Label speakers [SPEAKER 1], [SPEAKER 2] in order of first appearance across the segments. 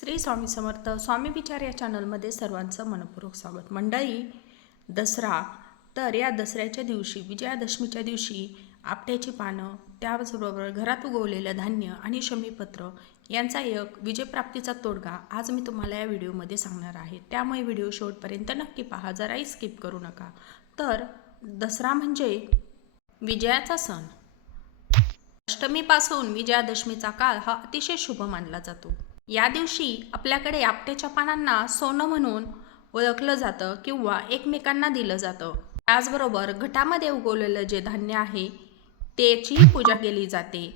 [SPEAKER 1] श्री स्वामी समर्थ स्वामी विचार या चॅनलमध्ये सर्वांचं मनपूर्वक स्वागत. मंडळी दसरा तर या दसऱ्याच्या दिवशी विजयादशमीच्या दिवशी आपट्याची पानं त्याचबरोबर घरात उगवलेलं धान्य आणि शमीपत्र यांचा एक विजयप्राप्तीचा तोडगा आज मी तुम्हाला या व्हिडिओमध्ये सांगणार आहे. त्यामुळे व्हिडिओ शेवटपर्यंत नक्की पहा जराही स्किप करू नका. तर दसरा म्हणजे विजयाचा सण. अष्टमीपासून विजयादशमीचा काळ हा अतिशय शुभ मानला जातो. या दिवशी आपल्याकडे आपट्याच्या पानांना सोनं म्हणून ओळखलं जातं किंवा एकमेकांना दिलं जातं. त्याचबरोबर घटामध्ये उगवलेलं जे धान्य आहे त्याचीही पूजा केली जाते.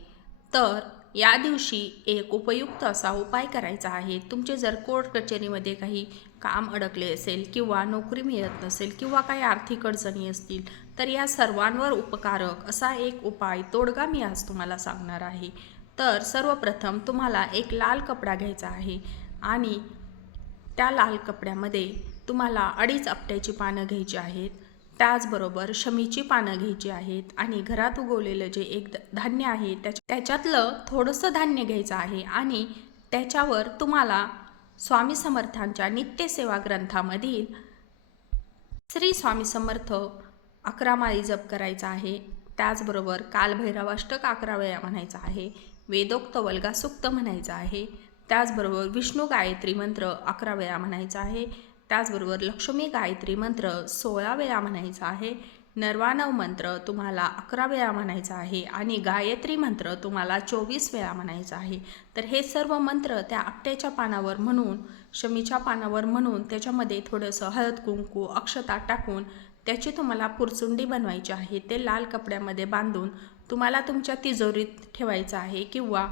[SPEAKER 1] तर या दिवशी एक उपयुक्त असा उपाय करायचा आहे. तुमचे जर कोर्ट कचेरीमध्ये काही काम अडकले असेल किंवा नोकरी मिळत नसेल किंवा काही आर्थिक अडचणी असतील तर या सर्वांवर उपकारक असा एक उपाय तोडगा मी आज तुम्हाला सांगणार आहे. तर सर्वप्रथम तुम्हाला एक लाल कपडा घ्यायचा आहे आणि त्या लाल कपड्यामध्ये तुम्हाला अडीच आपट्याची पानं घ्यायची आहेत. त्याचबरोबर शमीची पानं घ्यायची आहेत आणि घरात उगवलेलं जे एक धान्य आहे त्याच्या त्याच्यातलं थोडंसं धान्य घ्यायचं आहे आणि त्याच्यावर तुम्हाला स्वामी समर्थांच्या नित्यसेवा ग्रंथामधील श्री स्वामी समर्थ अकरा माळी जप करायचा आहे. त्याचबरोबर कालभैरवाष्टक अकरा वेळा म्हणायचा आहे वेदोक्त वल्गा सुक्त म्हणायचं आहे त्याचबरोबर विष्णू गायत्री मंत्र अकरा वेळा म्हणायचा आहे त्याचबरोबर लक्ष्मी गायत्री मंत्र सोळा वेळा म्हणायचा आहे नर्वाणव मंत्र तुम्हाला अकरा वेळा म्हणायचा आहे आणि गायत्री मंत्र तुम्हाला चोवीस वेळा म्हणायचा आहे. तर हे सर्व मंत्र त्या आपट्याच्या पानावर म्हणून शमीच्या पानावर म्हणून त्याच्यामध्ये थोडंसं हळद कुंकू अक्षता टाकून त्याची तुम्हाला पुरचुंडी बनवायची आहे. ते लाल कपड्यामध्ये बांधून तुम्हाला तुमच्या तिजोरीत ठेवायचं आहे किंवा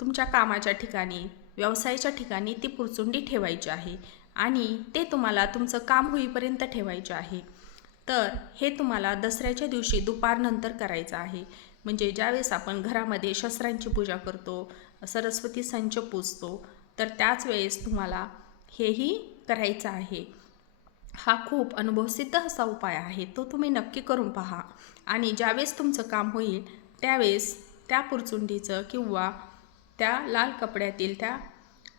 [SPEAKER 1] तुमच्या कामाच्या ठिकाणी व्यवसायाच्या ठिकाणी ती पुरचुंडी ठेवायची आहे आणि ते तुम्हाला तुमचं काम होईपर्यंत ठेवायचे आहे. तर हे तुम्हाला दसऱ्याच्या दिवशी दुपारनंतर करायचं आहे. म्हणजे ज्यावेळेस आपण घरामध्ये शस्त्रांची पूजा करतो सरस्वती संच पूजतो तर त्याच वेळेस तुम्हाला हेही करायचं आहे. हा खूप अनुभवसिद्ध असा उपाय आहे तो तुम्ही नक्की करून पहा. आणि ज्यावेळेस तुमचं काम होईल त्यावेळेस त्या पुरचुंडीचं किंवा त्या लाल कपड्यातील त्या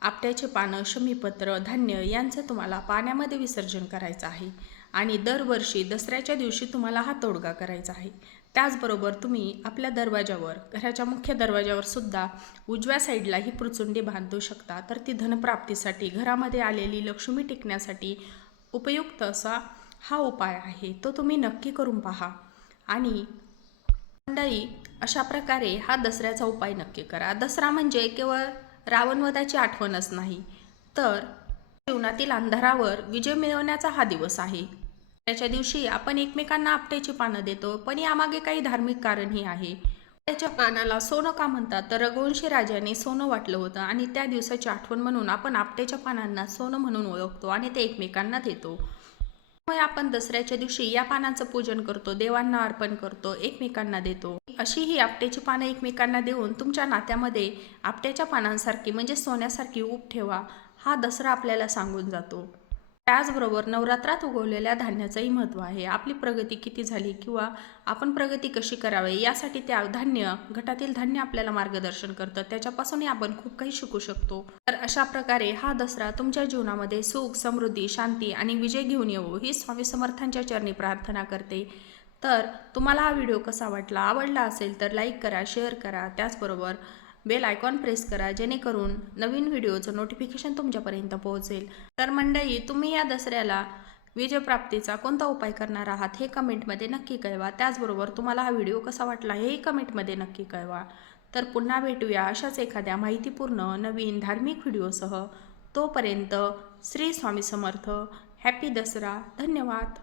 [SPEAKER 1] आपट्याचे पानं शमीपत्र धान्य यांचं तुम्हाला पाण्यामध्ये विसर्जन करायचं आहे. आणि दरवर्षी दसऱ्याच्या दिवशी तुम्हाला हा तोडगा करायचा आहे. त्याचबरोबर तुम्ही आपल्या दरवाजावर घराच्या मुख्य दरवाजावर सुद्धा उजव्या साईडला ही पुरचुंडी बांधू शकता. तर ती धनप्राप्तीसाठी घरामध्ये आलेली लक्ष्मी टिकण्यासाठी उपयुक्त असा हा उपाय आहे तो तुम्ही नक्की करून पहा. आणि मंडळी अशा प्रकारे हा दसऱ्याचा उपाय नक्की करा. दसरा म्हणजे केवळ रावणवधाची आठवणच नाही तर जीवनातील अंधारावर विजय मिळवण्याचा हा दिवस आहे. त्याच्या दिवशी आपण एकमेकांना आपट्याची पानं देतो पण यामागे काही धार्मिक कारणही आहे. त्याच्या पानाला सोनं का म्हणतात? तर रघुवंशी राजाने सोनं वाटलं होतं आणि त्या दिवसाची आठवण म्हणून आपण आपट्याच्या पानांना सोनं म्हणून ओळखतो आणि ते एकमेकांना देतो. त्यामुळे आपण दसऱ्याच्या दिवशी या पानांचं पूजन करतो देवांना अर्पण करतो एकमेकांना देतो. अशी ही आपट्याची पानं एकमेकांना देऊन तुमच्या नात्यामध्ये आपट्याच्या पानांसारखी म्हणजे सोन्यासारखी ऊब ठेवा हा दसरा आपल्याला सांगून जातो. त्याचबरोबर नवरात्रात उगवलेल्या धान्याचंही महत्त्व आहे. आपली प्रगती किती झाली किंवा आपण प्रगती कशी करावी यासाठी त्या धान्य घटातील धान्य आपल्याला मार्गदर्शन करतं. त्याच्यापासूनही आपण खूप काही शिकू शकतो. तर अशा प्रकारे हा दसरा तुमच्या जीवनामध्ये सुख समृद्धी शांती आणि विजय घेऊन येऊ ही स्वामी समर्थांच्या चरणी प्रार्थना करते. तर तुम्हाला हा व्हिडिओ कसा वाटला आवडला असेल तर लाईक करा शेअर करा. त्याचबरोबर बेल आयकॉन प्रेस करा जेणेकरून नवीन व्हिडिओचं नोटिफिकेशन तुमच्यापर्यंत पोहोचेल. तर मंडळी तुम्ही या दसऱ्याला विजयप्राप्तीचा कोणता उपाय करणार आहात हे कमेंटमध्ये नक्की कळवा. त्याचबरोबर तुम्हाला हा व्हिडिओ कसा वाटला हेही कमेंटमध्ये नक्की कळवा. तर पुन्हा भेटूया अशाच एखाद्या माहितीपूर्ण नवीन धार्मिक व्हिडिओसह. तोपर्यंत श्री स्वामी समर्थ. हॅपी दसरा. धन्यवाद.